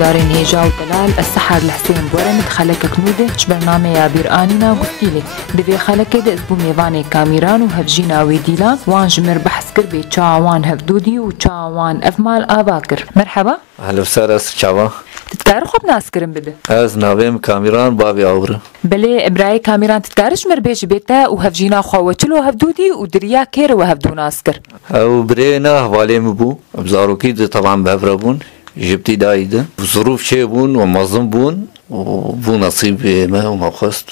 دارين هيجا وطلال السحر الحسين بورمد خلك كنوده برنامج يا بيرانينا قلتيلي دبي خلك ده اسبو ميواني كاميران وهفجينا ويديلا وان جمر بحث كربي تشاوان هفدودي وتشاوان افمال اباكر. مرحبا. اهلا وسهلا تشاوا. تتكارو خب ناس كرم بده. از نابم كاميران بابي اور. بلي ابراي كاميران تتكارش مربيش بيتا وهفجينا خوتلو هفدودي ودريا كير وهفدو ناسكر. او برينا حوالي مبو بزاروكي طبعا بهفربون. جبتي دايدة ظروف شيء بون ومنظم بون وبو نصيب ما وما خست.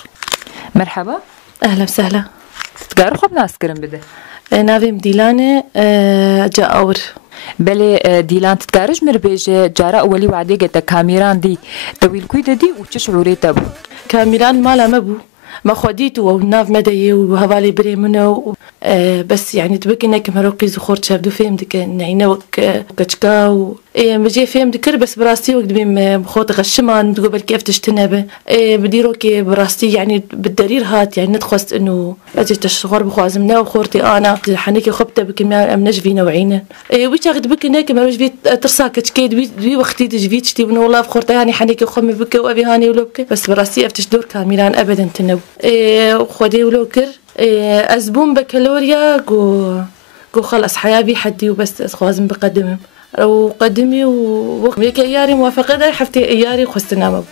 مرحبا. اهلا وسهلا. تتقارو خب ناس كرم بده. نافيم ديلانة جا اور. بلي ديلان تتكارج مربيج جارا اولي وعدي قتا كاميران دي طويل كويدة دي وچه شعوري تابو؟ كاميران مالا مبو ما خوديتو وناف مدي وهوالي بري منو بس يعني تبكي انك مروقي زخور شابدو فهم دك نعينا وكتشكا مجي فهم دكر بس براستي وقت بيم خوت غشمان تقول كيف تجتنبه بديروكي براستي يعني بالدرير هات يعني ندخست انه اجي تشغر بخوازمنا وخورتي انا حنيكي خبطه بكمية امنج في نوعينا ويش اخذ بك انك مروج في ترسا كتشكيد وي وقتي تجفيت شتي من والله بخورتي يعني حنيكي خمي بك وابي هاني ولوبك بس براستي افتش دور كاميران ابدا تنو خدي ولوكر أزبون بكالوريا جو خلص حيابي حدي وبس خوازم بقدمهم وقدمي ويك اياري موافقة دا حفتي اياري خستنا مب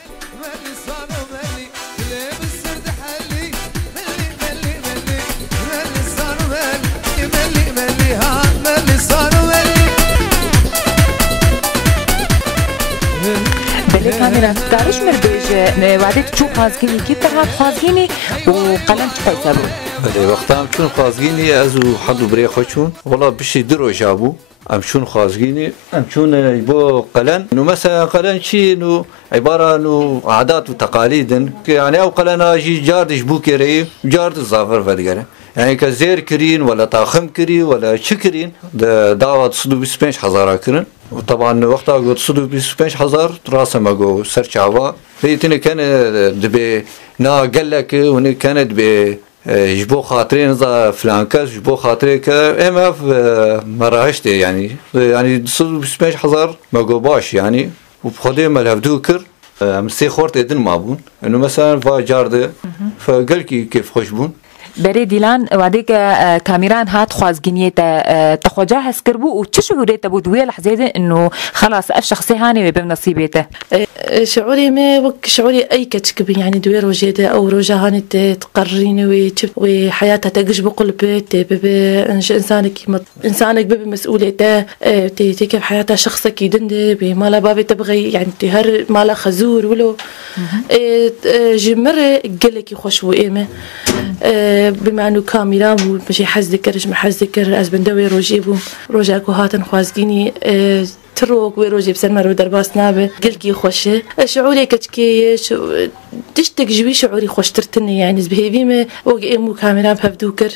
بلي كاميرا تعرفش مربيج وعدت تشوف خازقيني كيف تلعب خازقيني وقلم تحسبه بلي وقتها مشون خازقيني ازو حدو بري خوشون والله بشي درو جابو امشون خازقيني امشون يبو قلن انه مثلا قلن شي انه عباره انه عادات وتقاليد يعني او قلن اجي جاردش بو كري جارد الظافر فدغره يعني كزير كرين ولا طاخم كري ولا شكرين دعوه صدو 25000 كرن وطبعا وقتها قلت صدو 25000 راسه ما جو سرچاوا فيتني كان دبي نا قال لك هنا كانت ب جبو خاطرين ذا فلانكاس جبو خاطري كاما مراهشتي يعني صدو 25000 ما جو باش يعني وبخدي ملهفدو كر مسي خورت ادن مابون انه مثلا فا جارده فقال كيف خوشبون بري ديلان وعديك كاميران هات خوازقينيتا تخوجا هسكربو وتشعوري تبو دوية لحظة انه خلاص اف شخصي هاني بنصيبيته شعوري ما وك شعوري اي كتكبي يعني دوية روجيتا او روجا هاني تقرريني وحياتها تقجبو قلبت انسانك ببي مسؤوليته كيف حياتها شخصك يدند بمالا بابي تبغي يعني تهر مالا خزور ولو جمرة قلك يخش وإيمه بما انه كاميرا ماشي حز ذكر ما حز ذكر از بندوي روجيبو روجاكو هاتن خوازقيني تروق ويروجي بسلمر ودرباس نابه قلقي خوشه شعوري كتكي تشتك جوي شعوري خوش ترتني يعني زبهيبي ما وقي مو كاميرا بهفدوكر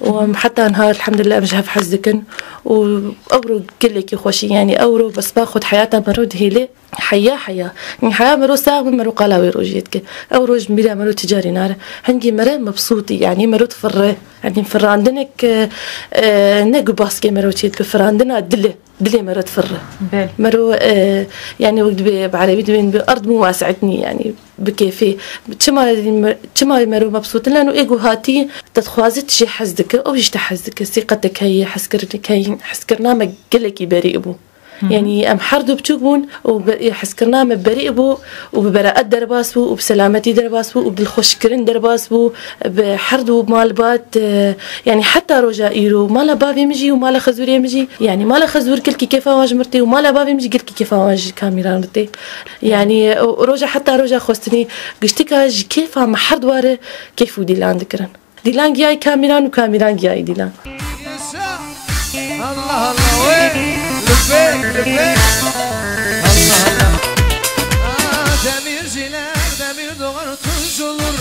وحتى نهار الحمد لله مش هف حزكن وأورو قلك يخوشي يعني أورو بس باخد حياتها مرود هيلي حياة يعني حياة مرو ساغ مرو قلاوي روجيتك أورو جميلة مرو تجاري نار هنجي مرة مبسوطي يعني مرو تفر يعني فر عندنك نجو باسكي مرو تشيت بفر عندنا دلي مرو تفر مرو يعني وقت بعربي بأرض مو واسعتني يعني بكيفي تشما مرو مبسوط لأنه إيجو هاتي تتخوازت شي حزدك أو يشتحزدك ثقتك هي حسكرتك هي حسكرنا ما قلك بريء بو يعني أم حردو بتشوفون وحسكرنا ما بريء بو وببراءة درباس بو وبسلامتي درباس بو وبالخشكرين درباس بو بحردو مالبات يعني حتى رجاء إيرو مالا بابي مجي ومالا خزوري مجي يعني مالا خزور كلكي كيف واج مرتي ومالا بابي مجي كلكي كيف واج كاميرا مرتي يعني رجا حتى رجا خوستني قشتكاج كيف ما حرد واره كيف وديلان ذكرن ديلان جاي كاميران وكاميران جاي ديلان الله الله وين لبيك الله دمير جلال دمير دغر تنشلر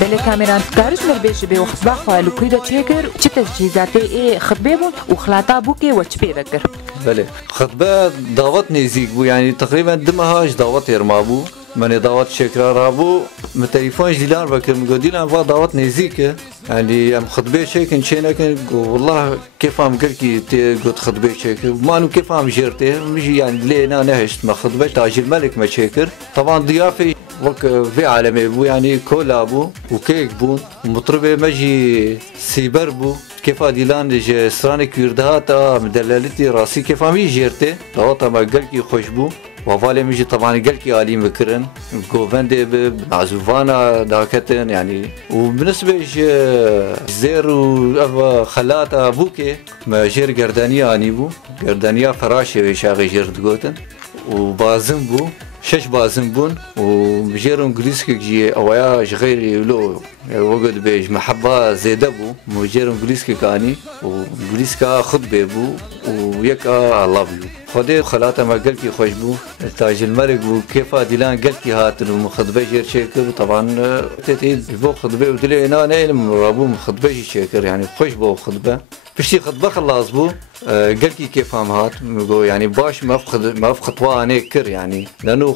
بلي كاميران تكارج مربيش بي وخصباخ لكيدا تشيكر چه تجهيزاتي ايه خطبه بون وخلاطا بوكي وچبي بكر بله خطبه دعوت نزيك بو يعني تقريبا دمهاش دعوت يرمابو من دعوت شكرا رابو من تليفون جيلان بكر مقدينا با دعوت نزيكه يعني ام خطبه شيك نشينا والله كيف ام قلكي قلت خطبه شيك ما انه كيف ام جرته مجي يعني لينا نهشت ما خطبه تاج الملك ما شاكر طبعا ضيافي وك في عالمي بو يعني كولابو وكيك بو ومطربه مجي سيبر بو كيف ديلان سراني كيردهاتا مدللتي راسي كيف ام جرته دعوت ما قلكي خوشبو وفالي مجي طبعا قلكي عالي مكرن كوفندي بعزوفانا داكتن يعني وبالنسبة زير وخلاتا بوكي ما جير قردانيا اني بو قردانيا فراشي ويشاغي جير دقوتن وبازن بو شش بازن بون وبجير انجليزكي جي اويا غير لو وقت بيج محبة زيادة بو مجير انجليزكي كاني وانجليزكا خطبة بو ويكا الله بيو خدي خلاته ما قلتي خوش بو تاج الملك بو كيف ديلان قلتي هاتن ومخطبه جير شيكر طبعا تتيد بو خطبه ودلي انا علم رابو مخطبه شيكر يعني خوش بو خطبه بشتي خطبه خلاص بو قلتي كيف هم هات يعني باش ما في خطوه انا كر يعني لانه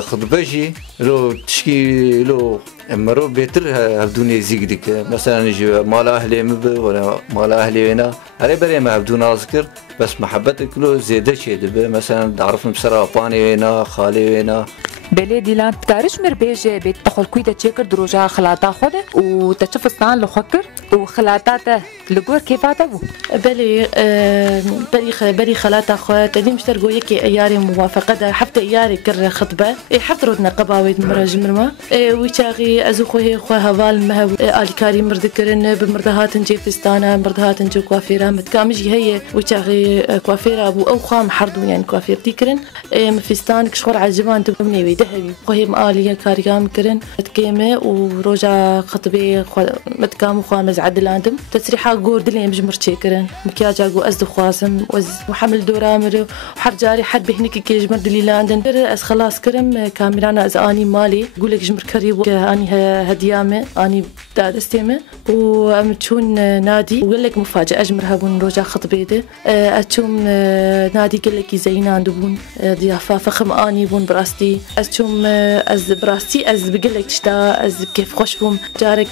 خطبه جي لو تشكي لو مرو بيتر هبدوني زيقدك مثلا نجي مال اهلي مب ولا مال اهلي هنا علي بري ما هبدون اذكر بس محبتك له زياده شيء دبه مثلا تعرف بسرعه باني هنا خالي هنا بلي ديلان بتعرش مربيج بيت تخل كويتا تشكر دروجا خلاطا خده وتشوف الصان لخكر وخلاطاته لقور كيفاته بو بلي بلي خلاطا خو تدي مشترقو يكي اياري موافقه دا حفت اياري كر خطبه حفت رودنا قباويد مراج مرما ويشاغي ازو خو هي خو هوال مها الكاري مردكرن بمردهات نجي فستانه مردهات نجي كوافيره متكامج هي ويشاغي كوافيره ابو او خام حردو يعني كوافير تيكرن فستانك شخور عجبان تبني ذهبي وهي ماليه كاريام كرن تكيمه وروجا خطبي متكام وخامز عدل عندهم تسريحه جور دلي مجمر تشكرن مكياجا جو ازد خواسم وحمل دورامر وحرجاري حد بهنيك كي جمر دلي لاندن اس خلاص كرم كاميرانا از اني مالي يقول لك جمر كريبو اني هديامه اني دادستيمه ومتشون نادي وقال لك مفاجاه اجمر هبون روجا خطبي ده اتشوم نادي قال لك زينان دبون ضيافه فخم اني بون براستي أزشوم أز براستي أز بقلك تشتا أز كيف خوشبهم جارك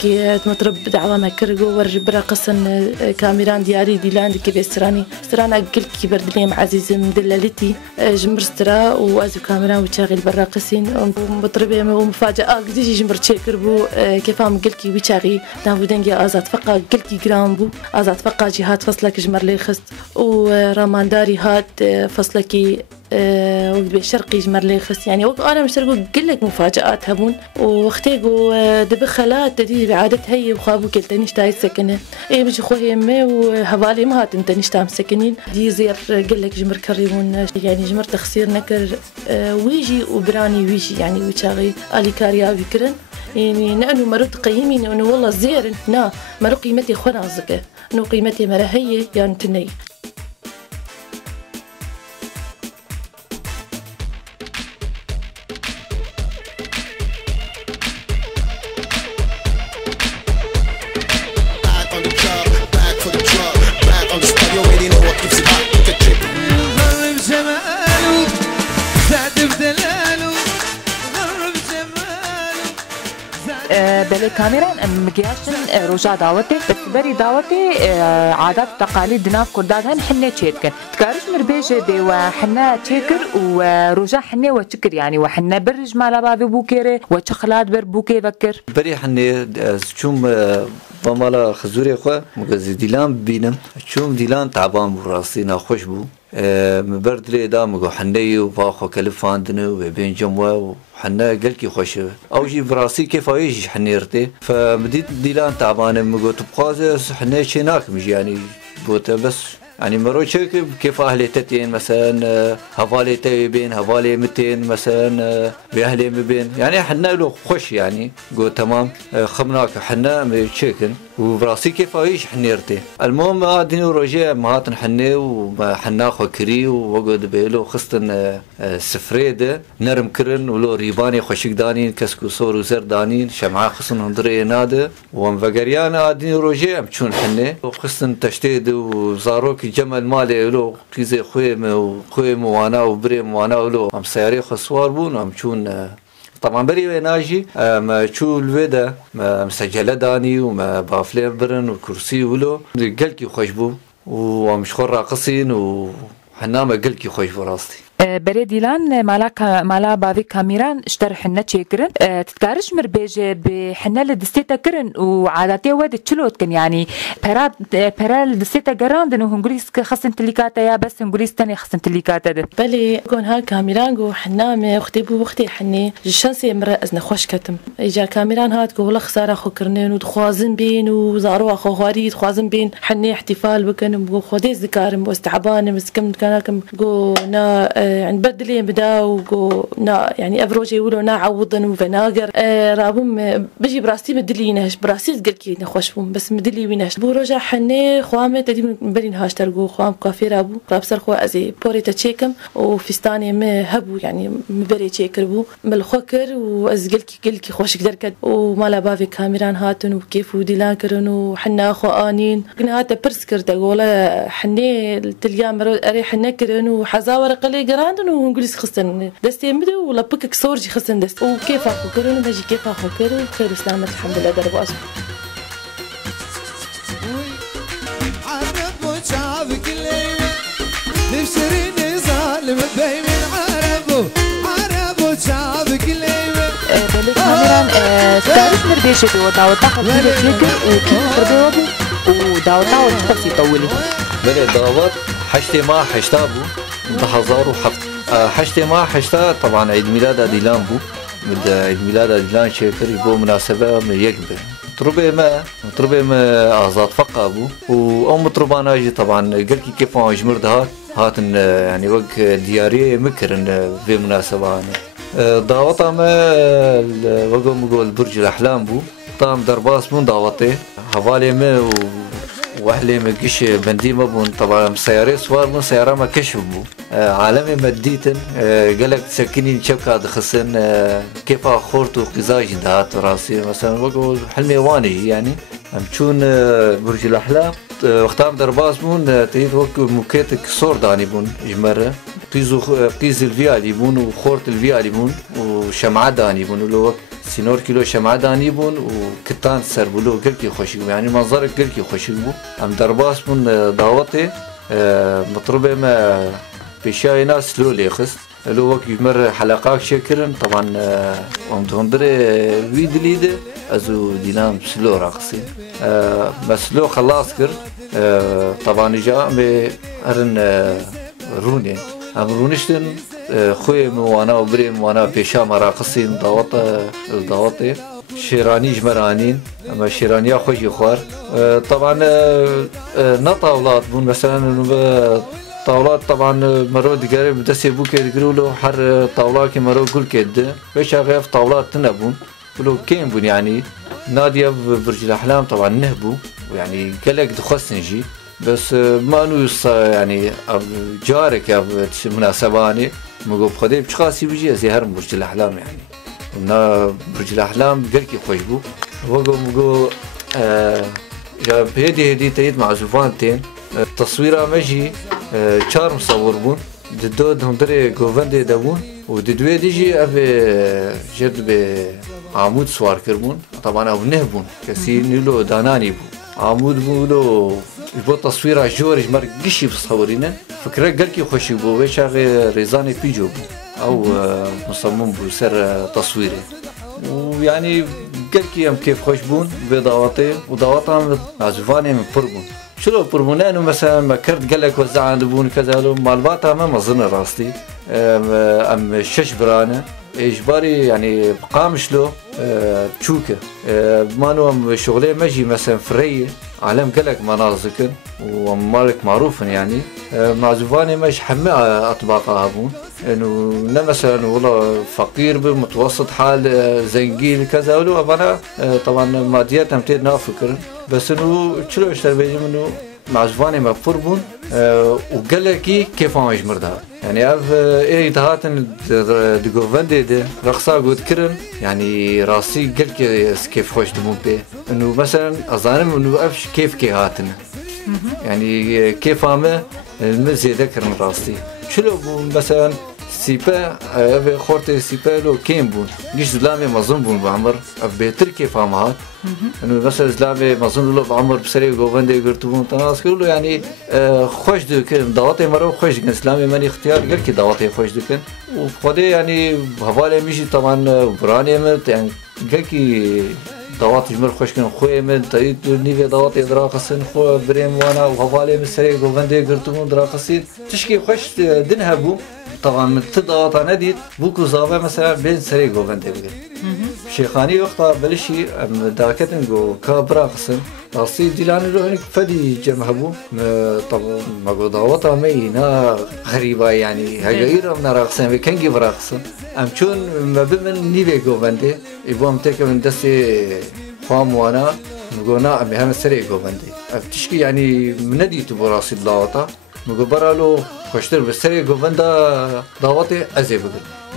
مطرب دعوة ما كرجو ورجبرا قصن كاميران دياري ديلان كيف استراني استرانا قلت كبر دليم عزيز مدللتي جمر استرا وأز كاميران وشاغل برا قصين مطربي ومفاجأة قديش جمر تشكر بو كيف عم قلتي وشاغي نافودنجي أزات فقا قلتي جرام بو أزات فقا جهات فصلك جمر لي خست ورمانداري هات فصلكي وقت بشرقي جمر لي خس يعني وقت أنا مشترقوا قل لك مفاجآت هبون واختيقوا دبخلات تدي بعادة هي وخابو كلتني اشتاي سكنة اي بيجي خوي يمي وهبالي ما هات انت نشتام سكنين دي زير قل لك جمر كريمون يعني جمر تخسير نكر ويجي وبراني ويجي يعني وشاغي الي كاريا فكرن يعني نحن مرو تقيمي انه والله زير نا مرو قيمتي خنازقه انه قيمتي مرهيه يعني تني بلي كاميران مقياشن روجا دعوتي بس بري دعوتي عادات وتقاليد ناف كردادهن حنا تشيكن تكارش مربيج بي وحنا تشيكر وروجا حنا وتشكر يعني وحنا برج مالا بابي بوكيري وشخلات بر بوكي بكر بري حنا شوم بمالا خزوري خو مغزي ديلان بينم شوم ديلان تعبان براسي ناخوش بو مبرد لي دام حني وفاخو كلفاندنا وبين جموا وحنا قلكي خوش او جي براسي كيف يجي حنيرتي فبديت ديلان تعبانه مقوت بقازه حنا شيناك مش يعني قلت بس يعني مروتشك كيف اهلي تتين مثلا هفالي تبين هفالي 200 مثلا باهلي بين يعني حنا له خوش يعني قلت تمام خمناك حنا تشيكن وبراسي كيف ايش حنيرتي المهم ادني ورجع مهات حني وحنا خكري وقعد بيلو خصتن سفريده نرم كرن ولو ريباني خوشك دانين كسكو صور وزر دانين شمعه خصن هندري ناده ومفقريان ادني ورجع مشون حني وخصتن تشتيد وزاروك جمل مالي ولو كيزي خويم وانا وبريم وانا ولو ام سياري خسوار بون ام شون طبعا بري ناجي ما شو الودا ما مسجله داني وما بافلين برن وكرسي ولو قلكي خوشبو ومشخور راقصين وحنامه قلكي خوشبو راستي بري ديلان مالا باوي كاميران اشتر حنا تشيكرن تتكارش مربيجه بحنا لدستيتا كرن وعاداتي ود تشلوت كن يعني برال دستيتا جراند انه هنغريس خصن تليكاتا يا بس هنغريس تاني خصن تليكاتا ده بلي كون ها كاميران جو حنا اختي اختي حني الشانسي مره ازنا خوش كتم اجا كاميران هات جو خساره خو كرنين ودخوازن بين وزاروا خو غاريد خوازن بين حني احتفال بكن بو خدي ذكر مستعبان مسكم كان جو نا يعني بدلي بدا وقو نا يعني افروجي ولو نا عوضن وفناقر رابم بجي براستي مدلي نهش براستي تقلكي نخوشبهم بس مدلي وينهش بو رجع حني خوامه تدي بلي نهاش ترقو خوام كافي رابو رابسر خو ازي بوري تشيكم وفستاني ما هبو يعني مبري تشيكر بو ملخوكر وازقلكي قلكي خوش قدر كد ومالا بافي كاميران هاتن وكيف وديلان كرن وحنا خو انين قلنا هاتا برسكر تقول حني تليام اري حنا كرن وحزاور قلي قراندن ونقوليس خصن دستي مدو ولا بكك صورجي خصن دست وكيف اخو كرن باجي كيف اخو كرن خير وسلامة الحمد لله درب اصبر عرب وشعبك الليل نشريني ظالم دايما عرب وشعبك الليل بلد كاميران تعرف مربيشة وداوتا خبيرة تشيكر وكيف تربيوبي وداوتا وتفسي طولي بلد داوات حشتي ما حشتابو بحزار وحفت حشتي ما حشتا طبعا عيد ميلاد ديلان بو مد عيد ميلاد ديلان شاكر يبو مناسبة من يكبر تربي ما أعزاد فقا بو وأم تربانا جي طبعا قلكي كيف جمرد هاتن يعني وق ديارية مكرن بمناسبة دعوتا ما وقو مقول برج الأحلام بو طام درباس من دعوتي حوالي ما واحلى ما كش بندي ما بون طبعا سيارة سوار من سيارة ما كشف بو عالمي مديتن قالك تسكنين شبكة دخسن كيف خورت وقزاج دهات راسي مثلا بقول حلمي واني يعني امشون برج الأحلام وقتام درباس بون تريد وقت مكيتك صور داني بون جمرة قيزو قيز الفيالي بون وخورت الفيالي بون وشمعة داني بون ولو سينور كيلو شمعة داني بون وكتان سربلو قلكي خوشيقو يعني منظرك قلكي خوشيقو ام درباس بون دعوتي مطربة ما بشاي ناس لو ليخس لو وقت يمر حلقات شكرا طبعا ام تهندري ويدليده ازو دينام سلو راقصي مسلو خلاص كر طبعا جاء بأرن روني ام رونشتن خوي موانا وبريم وانا بيشا مراقصين دعوتي شيراني جمرانين اما شيرانيا خوشي خوار طبعا نطاولات بون مثلا طاولات طبعا مرو دقاري بدسي بوكي دقروا له حر طاولاكي مرو كل كده بيش غيف طاولات تنبون ولو كين بون يعني نادية برج الأحلام طبعا نهبو يعني قالك دخلت نجي بس ما نوص يعني جارك يا مناسباني مقول بخدي بشخاصي بيجي زي هرم برج الأحلام يعني ونا برج الأحلام قالك خوش بو وقو جاب هدي تيد مع زوفانتين تصويره مجي شار مصور بون دود هندري جوفندي دابون وددوي ديجي افي جرد بعمود سوار كربون طبعا او نهبون كسي نيلو داناني بو عمود بولو يبو تصويره جورج مر قشي بصورينا فكره قالكي خوشي بو ويش ريزاني بيجو بو او مصمم بو سر تصويري ويعني قالكي ام كيف خوش بون بضاوطي وضاوطها عزفاني من بربون شلو بربونانو مثلا ما كرت قال لك وزع عندبون كذا لو مالباتها ما مظن راستي ام شش برانا اجباري يعني قامش له تشوكه مانو ام شغلي ماجي مثلا فريه عالم قال لك مناظر ومالك معروف يعني معزوفاني مش حمى اطباقها بون انه مثلا والله فقير بمتوسط حال زنقيل كذا ولو انا طبعا ماديات امتيد نافكر بس انه شلو اشتري بيجي منه معزوفاني مغفور بون وقال لك كيف ما يجمردها يعني اف ايه دهاتن دغوفندي ده رقصا قد كرن يعني راسي قال كيف خوش دمون به انه مثلا اظن انه افش كيف هاتن يعني كيف ما المزي ذكر من راسي شلو مثلا سيبا أبي خورتي سيبا لو كين بون جيش زلامي مظلوم بون بعمر بهتر كيف عمات إنه مثلا زلامي مظلوم له بعمر بسري جوفندي قرتبون تناس كله يعني خوش دكان دعوتي مرة خوش دكان زلامي ماني اختيار قال كي دعوتي خوش دكان وخدي يعني هوالي ميجي طبعا براني مت يعني قال كي دعوتي جمر خوش كان خوي من تايد نيفي دعوتي دراقسن خو بريم وانا وهوالي بسري جوفندي قرتبون دراقسين تشكي خوش دنهبو طبعا من تضغط نديت بوكو زابا مثلا بين سري جوفندي شيخاني وقتها بلشي داكتن جو كابرا قسم راسي ديلان روحني فدي جمهبو طبعا ما قدوطها مينا غريبة يعني هجيرة من راقسم كنجي براقسم ام چون ما بمن نيفي جوفندي يبوم تك من دسي خام وانا نقولنا ام هم سري جوفندي افتشكي يعني منديت براسي دلاوطه مقبرالو خوشتر بسري جوفندا دعوتي ازي بقول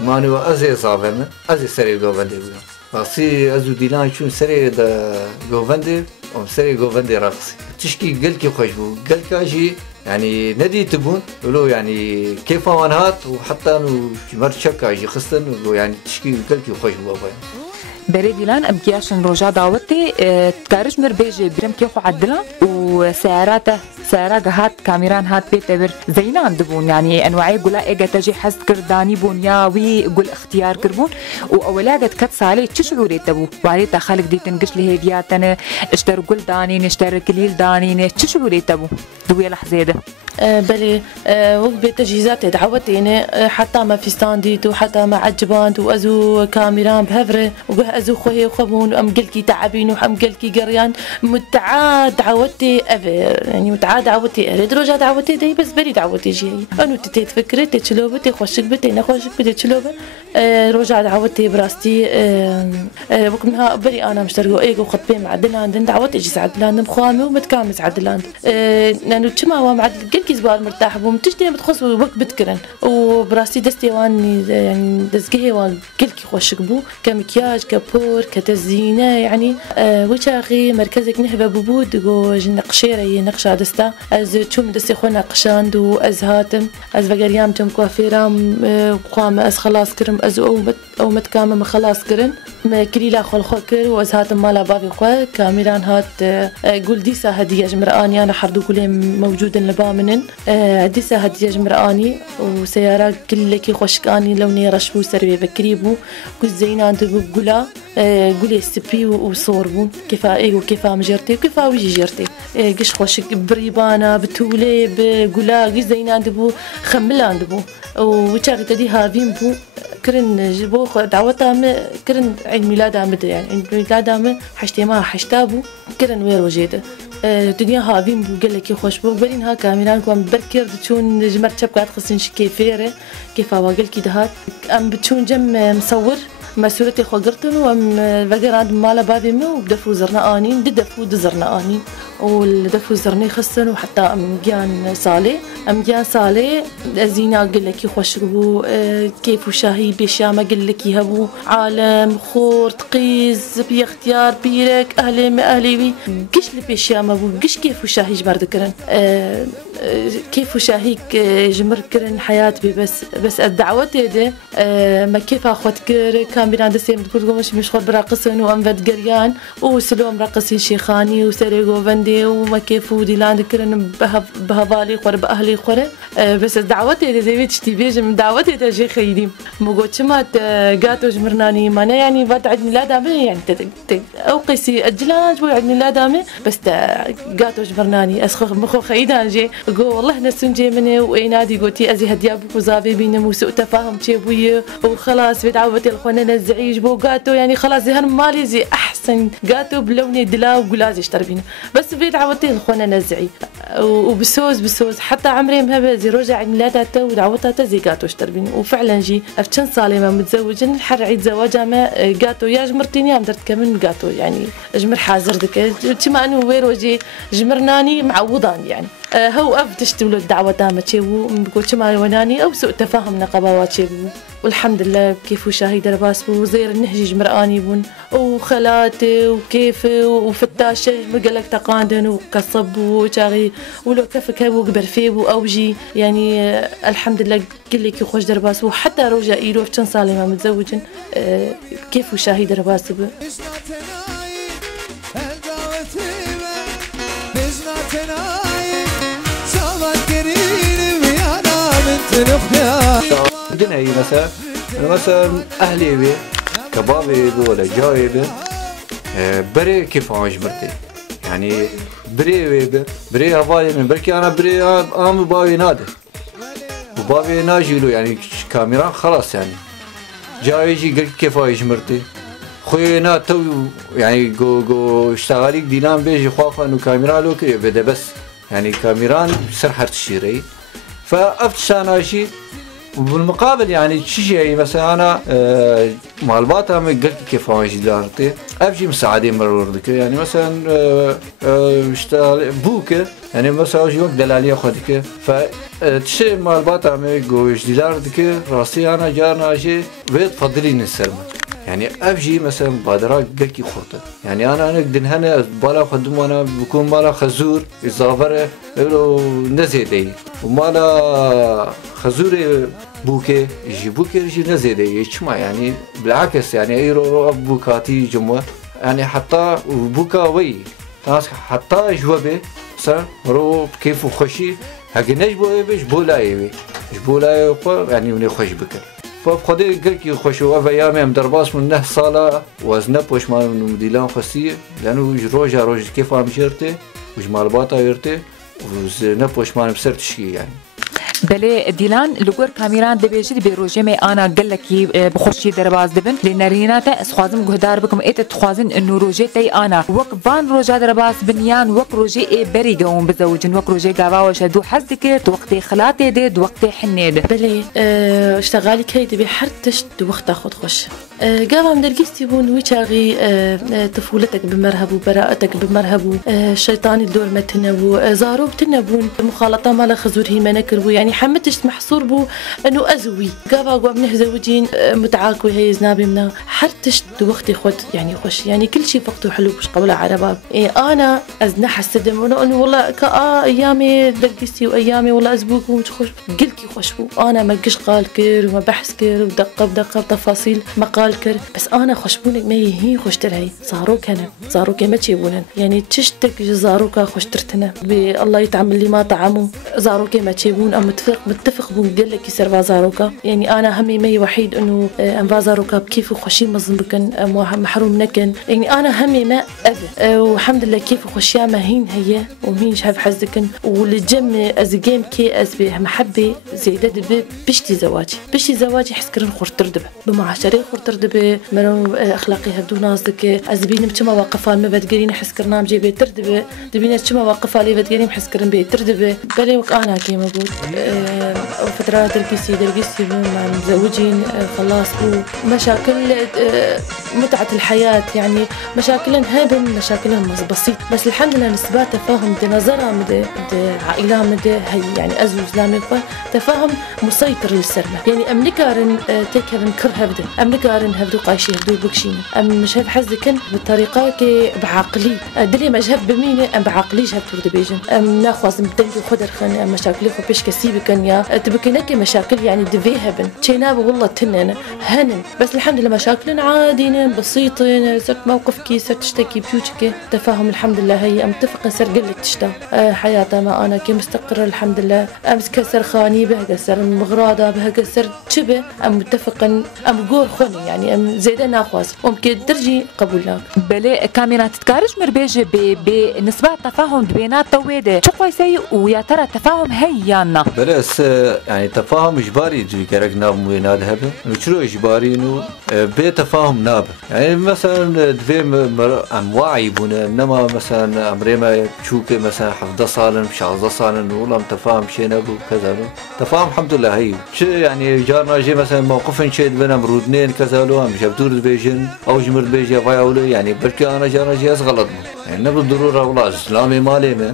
مانو ازي صابن ازي سري جوفندي بقول راسي ازو ديلان شون سري دا جوفندي او سري جوفندي راسي تشكي قلكي خوشبو قلكاجي يعني ندي تبون ولو يعني كيف وانهات وحتى انه مرشكا يجي خصن يعني تشكي قلكي خوشبو ابا بري ديلان ابكياشن روجا دعوتي تكارج مر بيجي برم كيخو عدلا وسعراته سعرا هات كاميران هات بيتبر زينان دبون يعني انواعي قولا ايجا تجي حس كرداني بون ياوي قول اختيار كربون واولاقت كتس عليه تشعوري تبو وعليه تخالك دي تنقش لهيدياتنا اشتر قول دانين اشتر كليل دانين تشعوري تبو دوية لحظة ده بلي وقت بتجهيزات دعوتيني حتى ما في ستانديت وحتى ما عجبانت وازو كاميران بهفره وازو خوي وخبون وام قلكي تعبين وام قلكي قريان متعاد دعوتي يعني متعاد دعوتي اريد رجع دعوتي دي بس بري دعوتي جي انو تتيت فكرت تشلوبتي خوشك بتي نخوشك بتي تشلوبه رجع دعوتي براستي وقت منها بري انا مشترقو ايجو خطبين مع دلاند دعوتي اجي سعد دلاند مخامي ومتكامس عد دلاند لانه كما هو مع قلكي زبال مرتاح بو متجدي متخص وقت بتكرن وبراستي دستي واني يعني دزقيه وان قلكي خوشك بو كمكياج كبور كتزيينه يعني وشاخي مركزك نهبه ببود جو نقشيره نقشه دستا از تشوم دستي خونا قشاند واز هاتم از بقريام تم كوافيرام قام از خلاص كرم از او متكامه ما خلاص كرن ما كليلا خل خكر واز هاتم مالا بابي خو كاميران هات قول ديسا هديه جمراني انا حردو كلهم موجود لبامنن ديسا هديه جمراني وسياره كلكي خوشكاني لوني رشبو سربي بكريبو كل زينان تقولا قولي سبي وصوربو كيفا ايه وكيفا مجرتي وكيفا ويجي جرتي قش خوشك بريبانا بتولي بقولا قش زينان دبو خملان دبو وشاغي تدي هافين بو كرن جبو دعوتها كرن عيد ميلادها مدى يعني عيد ميلادها حشتي ما حشتابو كرن وير وجيده دنيا هافين بو قال لك خوش بو برين ها كاميران كون بركر تشون جمر شبكات خصن كيفيره كيفا واقل كي دهات ام بتشون جم مصور مسؤولتي خقرتن وام بقراد مالا بابي مو بدفو زرنا انين ددفو دزرنا انين والدفو زرني خصن وحتى امجان صالي زينا قال لك خوش بو كيف وشاهي بيشا ما قال لك يهبو عالم خور تقيز بي اختيار بيرك اهلي ما اهلي قش لي بيشا ما بو قش كيف وشاهي جبر ذكرن كيف وشاهيك جمر كرن حياتي بس الدعوة ده ما كيف اخوت كر كاميران دسيم تقول مش خور براقصن وام فد قريان وسلوم راقصين شيخاني وسريغو فندي وما كيف وديلاند كرن بهفالي خور باهلي خور بس الدعوة ده زي بتشتي بيج من دعوتي ده شي خيديم مقوت شمات قاتو جمرناني ما يعني بعد عيد ميلادها يعني او قيسي اجلان عيد ميلادها بس قاتو جمرناني اسخ مخو خيدان جي قو والله نسنجي مني وينادي قلتي ازي هديابك وزافي بينم وسوء تفاهم تشيبويه وخلاص في دعوتي الاخوان نزعيج بو قاتو يعني خلاص زي هن مالي زي احسن قاتو بلوني دلا وقلازي اشتربينه بس في دعوتي الاخوان نزعي وبسوز حتى عمري مهبه زي رجع عيد ميلادها ودعوتها زي قاتو اشتربينه وفعلا جي افتشن صالمه متزوجين الحر عيد زواجها ما قاتو يا جمرتيني عم درت كمان قاتو يعني جمر حاضر دك كما انه ويروجي جمرناني معوضان يعني هو تشتملوا الدعوة دامتشي ومقول شمال وناني أو سوء تفاهم نقبواتشي والحمد لله كيف وشاهد رباس وزير النهجي جمراني بون وخالاتي وكيف وفتاشة مقلك تقاندن وقصب وشاغي ولو كفك وقبر فيه وأوجي يعني الحمد لله قل لك خوش درباس وحتى رجع إيرو في كان صالي ما متزوجن كيف وشاهي درباس به بدنا هي مثلا أهلي بي كبابي بي ولا جاي بي بري كيف عجبرتي يعني بري هفالي من بركي أنا بري آم بابي نادي وبابي ناجي له يعني كاميرا خلاص يعني جاي يجي قال كيف عجبرتي خوينا تو يعني جو اشتغاليك دينام بيجي خوافا انه كاميرا له كي بدا بس يعني كاميران سرحت الشيري فافتشانا شيء وبالمقابل يعني شيء مثلا انا مع الباطا قلت كيف واجي دارتي ابجي مساعدين مرورك يعني مثلا اشتغل بوكه يعني مثلا اجي وقت دلاليه خدك فتشي مع الباطا قوي دارتك راسي انا جانا شيء بيت فضلين السلمه يعني ابجي مثلا بادرات قلكي خرطه يعني انا نقدر هنا بالا خدم انا بكون مالا خزور اضافه له نزيدي ومالا خزور بوكي يجي بوكي يجي نزيدي يشما يعني بالعكس يعني ايرو بوكاتي جمعه يعني حتى بوكا وي ناس حتى جوابه صار رو كيف خوشي هاك نجبو بيش بولاي يعني من خوش بكر فبخدي قلكي خوشو أيامي أم درباس من نه صالة وزنب وش مال من مديلان خسية لأنه روج كيف عم شرته وش مال باطا يرته وزنب وش مال مسرتشي يعني بله دیلان لگور کامیران دبیجی بیروجه می آنا گل کی بخوشی درباز دبن لنرینات اسخوازم گهدار بکم ایت تخوازن انو روجه تی آنا وق وان روجه درباز بنیان وق روجه ای بری جون بزوجن وق روجه قوا وش دو حز دكت وقت خلات دد وقت حنيد بله اشتغالي كيد بحرتش دو وقت اخذ خوش قاوا من درجتي بون ويشاغي طفولتك بمرهب وبراءتك بمرهب الشيطان الدور متنبو زاروب تنبون مخالطه مال خزور هي منكر يعني حمتش محصور بو انه ازوي قاوا من زوجين متعاكوي هي زنابي منا حرتش دو وقتي خد يعني خوش يعني كل شيء وقته حلو مش قبل عرباب انا ازنح السدم انه والله ايامي درجتي وايامي والله ازبوك ومش خوش قلكي خوش بو انا ما قش قال كير وما بحث كير ودقه بدقه بتفاصيل مقال كر بس انا خوشبونك ما هي خوش ترهي صاروك انا صاروك ما تشيبونن يعني تشتك زاروكا خوش ترتنا بالله يتعمل لي ما طعمه زاروك ما تشيبون ام متفق بون قال لك يسر زاروكا يعني انا همي مي وحيد انه ام زاروكا بكيف خوشي مظلمكن محروم نكن يعني انا همي ما اذى والحمد لله كيف خوشيا ما هين هي ومين شاف حزكن والجم از جيم كي از محبه زيدت بشتي زواجي حسكرن خرطردب بمعاشري خرطردب مرو اخلاقي هبدو نازك ازبين بتما واقفال ما بدقرين حسكرنام جي بيتردب دبينا تما واقفالي بدقرين حسكرن بيتردب بالي وك انا كي موجود فترات درقسي مع متزوجين خلاص مشاكل متعة الحياة يعني مشاكلن هبن مشاكلن بسيط بس الحمد لله نسبات تفاهم دي نظرة مدى عائلة مدى هي يعني أزوج إسلامي تفاهم مسيطر للسرمة يعني أمريكارن تكهبن كر هبدن أمريكارن هبدو قايشي هبدو بكشين أم مش هب حزكن بالطريقة كي بعقلي دلي مجهب بميني أم بعقليش هبتور دبيجن أم ناخذ مدنجو خدر خن أم مشاكلي خو بيش كسيبي كان يا تبكينك مشاكل يعني دفي هبن تشيناب والله تنن هنن بس الحمد لله مشاكلنا عادين بسيطين صرت موقف كي صرت تشتكي بيوتك تفاهم الحمد لله هي متفق سر قلت تشتا حياتها ما أنا كي مستقرة الحمد لله أمس كسر خاني به كسر مغراضة به كسر شبه أم متفقا أم جور خوني يعني أم زيدا ناخذ ممكن ترجي قبول لك بله كاميرات تكارج مربيج بنسبة تفاهم بينات تويده شو كويسي ويا ترى تفاهم هيانا بس يعني تفاهم إجباري جو كرك ناب ويناد هبه وشلو إجباري إنه بتفاهم ناب يعني مثلا دفي أم واعي بنا إنما مثلا أمريما تشوك مثلا حفظ صالن شعظ صالن ولا متفاهم شيء نبو كذا تفاهم الحمد لله هي شو يعني جارنا جي مثلا موقفن شيء بنا مرودنين كذا لو هم شفتور بيجن أو جمر بيجي فاي أولي يعني بركي أنا جارنا جي أصغلط يعني نبي بالضرورة والله إسلامي مالي ما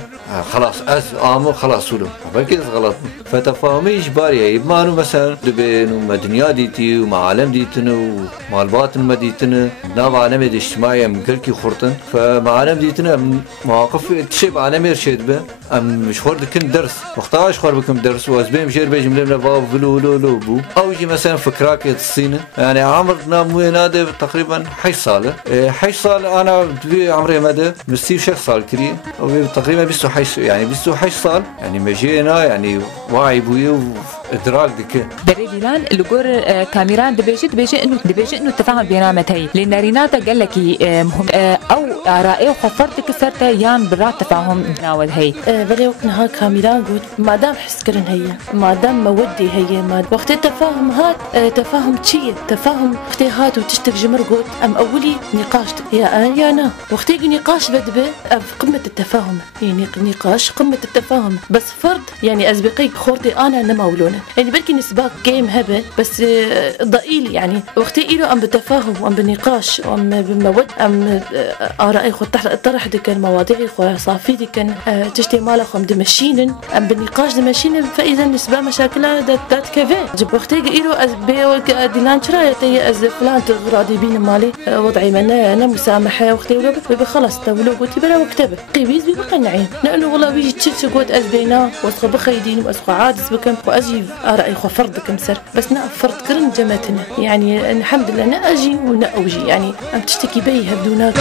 خلاص آمو خلاص ولو فكيف غلط فتفاهمي إجبارية يبمانو مثلا دبين ومدنيا ديتي ومعالم ديتنا ومالبات المديتنا ناب عالمي الاجتماعي من كل كي خرطن فمعالم ديتنا مواقف تشيب عالمي يرشد به أم مشهور دكن درس وقتها أشخر بكم درس وأزبي مشير بيجي ملنا باب فلو لو لو بو أو يجي مثلا فكراك الصينة يعني عمرنا مو نادي تقريبا 8 صالة 8 صالة أنا عمري مدى مستي 6 صال كري أو تقريبا بيستو يعني بيستو 8 صال يعني مجينا يعني واعي بوي ادراك دك بري ديلان لغور كاميران دبيجي انه التفاهم بينامت هي لان ريناتا قال لك مهم او ارائي خفرتك سرت يان برات تفاهم ناود هي بلي وقتها كاميران قلت ما دام حسكرن هي ما دام مودي هي ما وقت التفاهم هات تفاهم تشي تفاهم وقت هات وتشتك جمر قلت ام اولي نقاش يا انا وقت نقاش بدبه في قمه التفاهم يعني نقاش قمه التفاهم بس فرد يعني ازبقي خورتي انا نمولونه يعني بلكي نسباق جيم هبه بس ضئيل يعني وقت إله أم بتفاهم وأم بنقاش وأم بمود أم آرائي خو طرح دي كان مواضيعي خو صافي دي كان تشتي مالا خو دمشينن أم بنقاش دمشينن فإذا نسبة مشاكلها دات كافي جب وقت إله أز بي ديلان شرايا تي أز فلان تغرادي بين مالي وضعي منا أنا مسامحة وقت إله بخلص تولو قلت بلا وكتبه قيبيز بيبقى نعيم لأنه والله بيجي تشتش قوت أز بينا وأسخو بخيدين وأسخو عادس بكم وأجي آرائي خو فرد كمسر بس نا فرد كرن جمتنا يعني الحمد لله نا أجي ونا أوجي يعني أم تشتكي بيها بدونك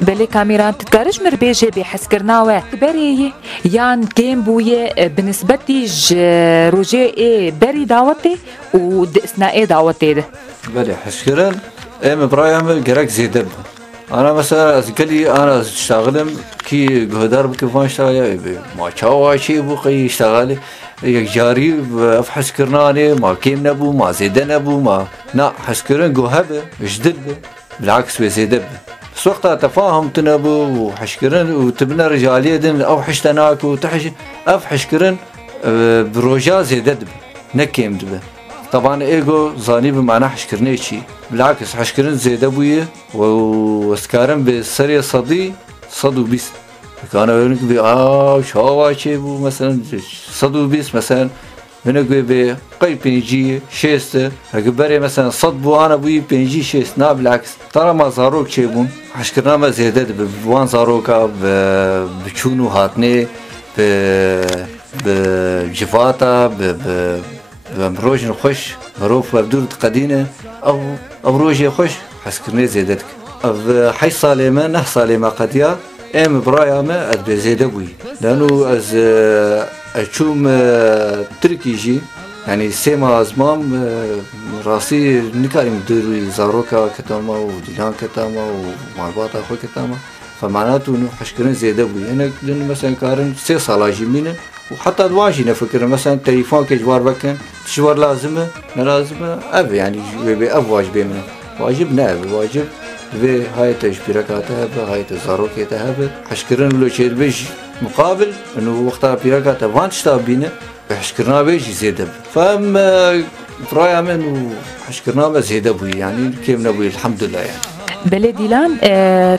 بلي كاميران تتكارج مربيجي بحسكرناوه بري يان كيم بويه بنسبتي روجي بري دعوتي ودسنا دعوتي ده بلي حسكرن برايم جرك زيدب انا مثلا ازكلي انا اشتغلم كي قدر بكيفان اشتغل ما تشاوا شي بقي اشتغل جاري في حسكرناني ما كيم نبو ما زيدن نبو ما نا حسكرن قهبه جدد بالعكس بزيدب بس وقتها تفاهم تنبو وحشكرن وتبنى رجالية دن او حشتناك وتحش اف حشكرن بروجا زيدد نكيم دبه طبعا ايجو زاني بمعنى حشكرني شي بالعكس حشكرن زيدبويه واسكارن بسرية صدو بيس كان يقولك بي شاوا شي بو مثلا صدو بيس مثلا هناك بقي بينجي شيست هكبري مثلا صدبو انا بوي بينجي شيست نا بالعكس ترى ما زاروك شيبون حشكرنا ما زيادات بوان زاروكا بشونو هاتني بجفاتا بمروجن خوش مروف بدور قدينه او روجي خوش حشكرني زيادتك حي صالمه نه صالمه قديا ام برايا ما اد بزيدبوي لانه از اشوم تركيجي يعني سيما ازمام راسي نكاري مديري زاروكا كتاما وديلان كتاما ومعباطا خو كتاما فمعناته انه حشكرين زيدبوي هنا لانه مثلا كارن 6 صالاجي مينا وحتى دواجي نفكر مثلا تليفون كجوار بكن تشوار لازمه لازمه اب يعني اب واجب منه واجب نائب واجب في هاي تجبيركاتها هاي تزاروكيتها حشكرن لو شيء بيج مقابل انه وقتها بيركاتها فانش تابينه حشكرنا بيجي زيدب فهم برايا من وحشكرنا زيدبوي يعني كيف نبوي الحمد لله يعني بلي ديلان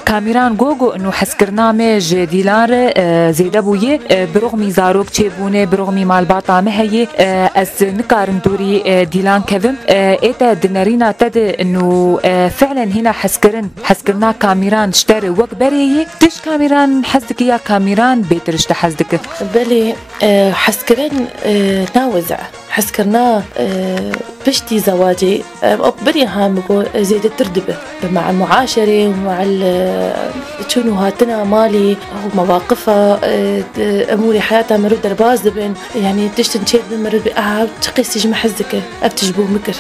كاميران جوجو انه حسكرنامج ديلار زيدبويه برغم زاروك تشيبونه برغم مالباطا مهي از نكارن دوري ديلان كيفن ايتا دنارينا تد انه فعلا هنا حسكرنا كاميران اشتري وكبريه تش كاميران حزدك يا كاميران بيترش تحزدك بلي حسكرن ناوزع حسكرنا بشتي زواجي بري هامكو زيد التردبه مع المعاشرة ومع شنو هاتنا مالي ومواقفها اموري حياتها مرود درباز دبن يعني تشتن شيء مرود تقيس تجمع حزك ابتجبو مكر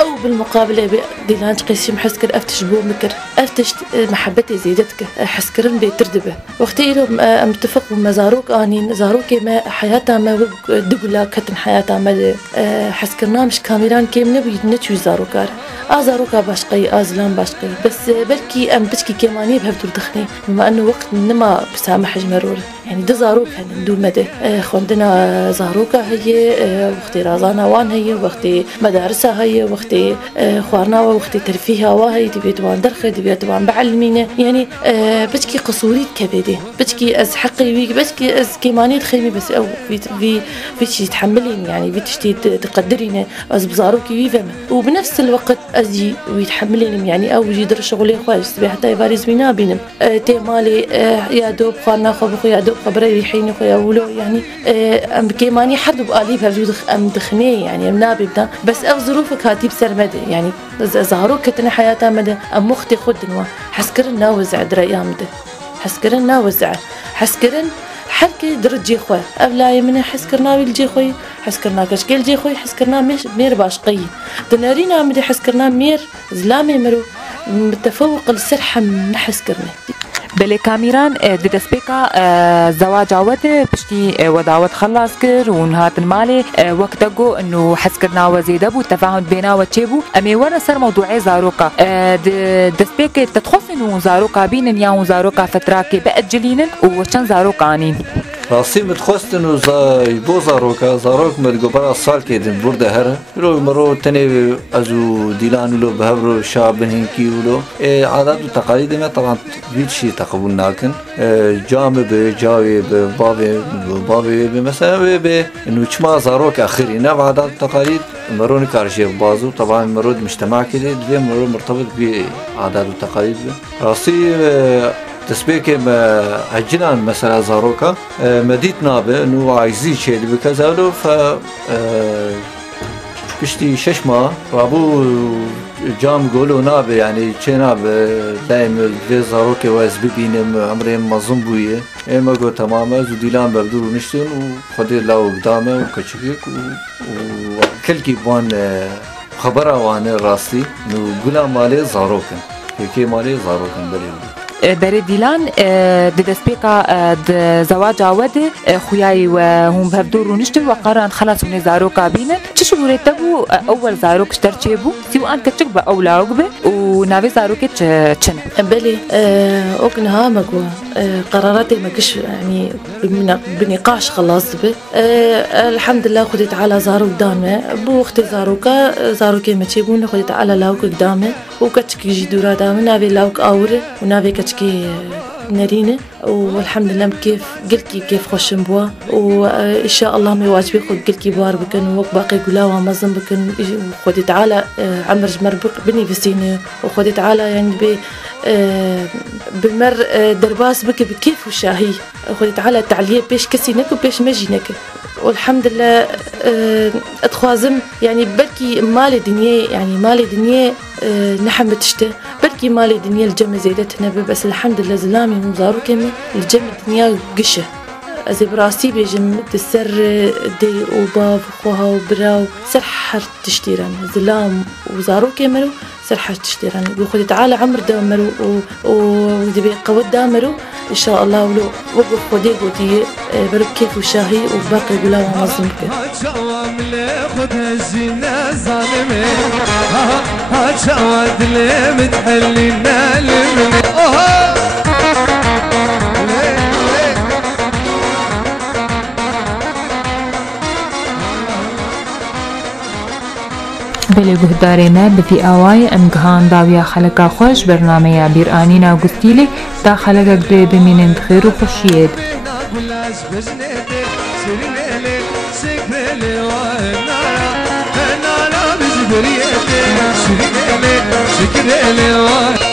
أو بالمقابلة ديلان قيس محسكر أفتش بو مكر أفتش محبتي زيدتك حسكرن بيتردبه وقتي له متفق ومزاروك أني زاروك ما حياتها ما دقلا كتن حياتها ما حسكرنا مش كاميران كيم نبي نتشوي زاروكار زاروكا باشقي أزلام باشقي بس بلكي أم بشكي كيماني بهبدو دخني بما أنه وقت نما بسامح جمرور يعني ده زاروك هندو مدى خندنا زاروكا هي وقتي رازانا وان هي وقتي مدارسها هي وقتي خوارنا وقتي ترفيها وهي تبي توان درخه تبي توان بعلمينه يعني بشكي قصوري كبدي بشكي از حقي ويك بشكي از كيماني تخيمي بس او في شيء تحملين يعني في تشتي تقدرينه از بزاروكي ويفهم وبنفس الوقت ازي ويتحملين يعني او يدير شغلي خويش تبي حتى يفارز بينا بينم تي مالي يا دوب خوارنا خو يا دوب خبري يحيني خويا ولو يعني ام كيماني حد بقالي بهجود ام دخني يعني ام نابي بدا بس او ظروفك هاتي بسرمده يعني ظهروك كتن حياتها مدى ام مختي خدنوا حسكرنا وزع دريا مدى حسكرنا وزع حسكرن حركة درجي خوي أبلاي من حسكرنا بالجي خوي حسكرنا كشكل جي خوي حسكرنا مش مير باشقي دنارينا مدي حسكرنا مير زلامي مرو متفوق السرحة من حسكرنا بلي كاميران دسبيكا زواج عوده بشتي ودعوت خلاص كر ونهات المالي وقتقو انه حسكرنا وزيدبو التفاهم بينا وتشيبو امي ورا صار موضوعي زاروكا دسبيكا تتخص انه زاروكا بين يا زاروكا فتراكي بأجلين وشان زاروكا انين راسي متخوست انه يبو زاروك مدقبرا صال كيدن برده هره لو مرو تاني ازو ديلان ولو بهبرو شعب هنكي ولو عادات وتقاليد ما طبعا بيت شي تقبلنا لكن جامع بجاوي بابي مثلا انه شما زاروك اخري نوع عادات وتقاليد مرو نكارشي بازو طبعا مرو مجتمع كده مرو مرتبط بعادات وتقاليد راسي تسبيك هجنان مثلا زاروكا مديت نابه انه عايزين شيء بكذا ف بشتي ششما رابو جام قولوا نابه يعني شي نابه دائما في زاروكا واز ببينم عمري مظلوم بويه ما قلت تماما زوديلان ببدو نشتن وخدي له قدامه وكشكيك وكل كيبان خبره وانا راسي انه قولا مالي زاروكا كي مالي زاروكا بريو بري ديلان دسبيكا زواج عوده خوياي وهم بهبدور ونشتل وقران خلاص ونزاروكا بينا تشو ريتبو اول زاروك اشترتيبو سيو ان كتشك باولا عقبه ونافي زاروكي تشنا بلي اوكنها مقوا قراراتي ما كش يعني بنقاش خلاص به الحمد لله خديت على زاروك دامه بو اختي زاروكي ما تشيبون خديت على لاوك قدامه وكتشكي جدورا دامه نافي لاوك اوري ونافي كتشكي نارينه والحمد لله كيف خوش بوا وان شاء الله ما يواجبي خد قلكي بار بكن وق باقي قلاوه مزن بكن خدي تعالى عمر جمر بني بسينه وخدي تعالى يعني بمر درباس بك بكيف وشاهي خدي تعالى تعليه بيش كسينك وبيش مجينك والحمد لله اتخوازم يعني بركي مالي دنيا يعني مالي دنيا نحن بتشته بركي مالي دنيا الجمع زيدتنا بس الحمد لله زلامي مزارو كمي الجمع دنيا قشه أزي براسي بيجم تسر دي وباب خوها وبراو سرحر تشتيران زلام وزارو كمرو سرحر تشتيران بيخدي تعالى عمر دامرو ودي قوت دامرو إن شاء الله ولو وقف خدي قوتي برب كيف وشاهي وباقي قلاوة مظلمك هاتشوام لي خد هزينا ظالمي هاتشواد لي متحلينا لمن بله گهداری ما بفی آوای امگهان داویا خلقا خوش برنامه بیرانینا گستیلی تا خلقا گره بمینند خیر و خوشید شكرا